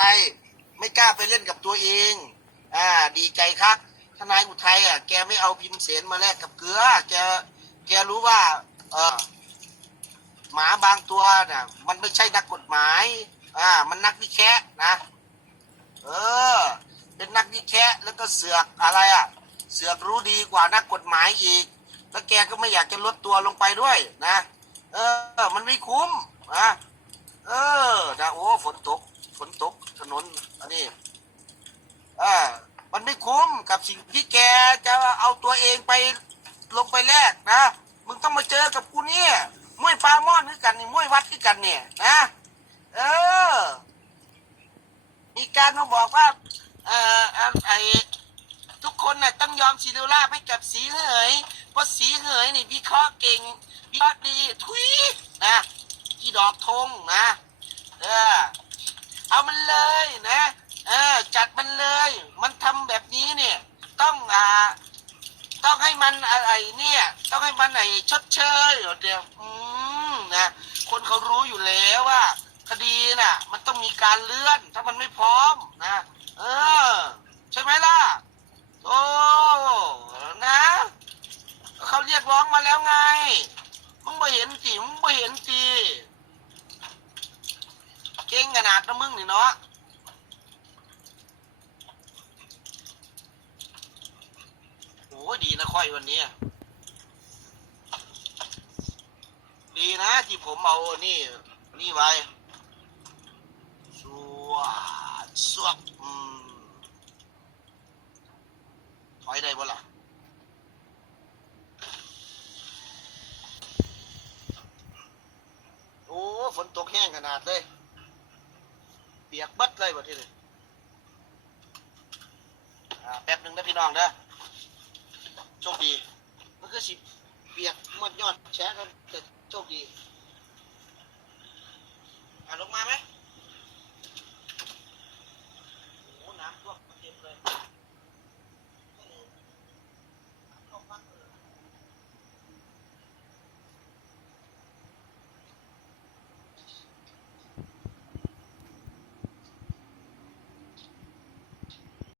ทัยไม่กล้าไปเล่นกับตัวเอง อ่า ดีใจครับ ทนายอุทัยอะ แกไม่เอาพิมพ์เสนมาแลกกับเกลือ แก แกรู้ว่า เออหมาบางตัวน่ะ มันไม่ใช่นักกฎหมาย อ่า มันนักวิแคะนะ เออ เป็นนักวิแคะแล้วก็เสือกอะไรอะ เสือกรู้ดีกว่านักกฎหมายอีก แล้วแกก็ไม่อยากจะลดตัวลงไปด้วยนะ เออ มันไม่คุ้มนะเออนะ โอ้ ฝนตก ฝนตก ถนน อันนี้เออมันไม่คุ้ม กับสิ่งที่แกจะเอาตัวเองไปลงไปแลกนะ มึงต้องมาเจอกับกูเนี่ยมวยปลาม่อนคือกันนี่มวยวัดคือกันเนี่ยนะ เออ มีการมาบอกว่า เอ่อไอทุกคนน่ะต้องยอมสีเรล่าให้กับสีเหยเพราะสีเหยนี่วิเคราะห์เก่งวิเคราะห์ดีทุยนะอีดอกธงนะ เออ เอามันเลยนะ เออ จัดมันทำแบบนี้เนี่ย ต้องอ่า ต้องให้มันอะไรเนี่ย ต้องให้มันไหนชดเชยเดี๋ยวอืมนะคนเขารู้อยู่แล้วว่า คดีน่ะ มันต้องมีการเลื่อน ถ้ามันไม่พร้อมนะเออ ใช่ไหมล่ะ โอ้นะเขาเรียกร้องมาแล้วไงมึงไม่เห็นจีมึงไม่เห็นจีเก่งขนาดนะมึงนี่เนาะ อ้ดีนะค่อยวันนี้ ดีนะที่ผมเอานี่ นี่ไว้สวดสวดอืมถอยได้บ่ล่ะโอ้ฝนตกแห้งขนาดเลย เปียกบัดเลยบ่ทีนี้แป๊บหนึ่งนะพี่น้องเด้อโชคดี มันคือสิเปียกมดยอดแชร์กันแต่โชคดีอะลงมาไหม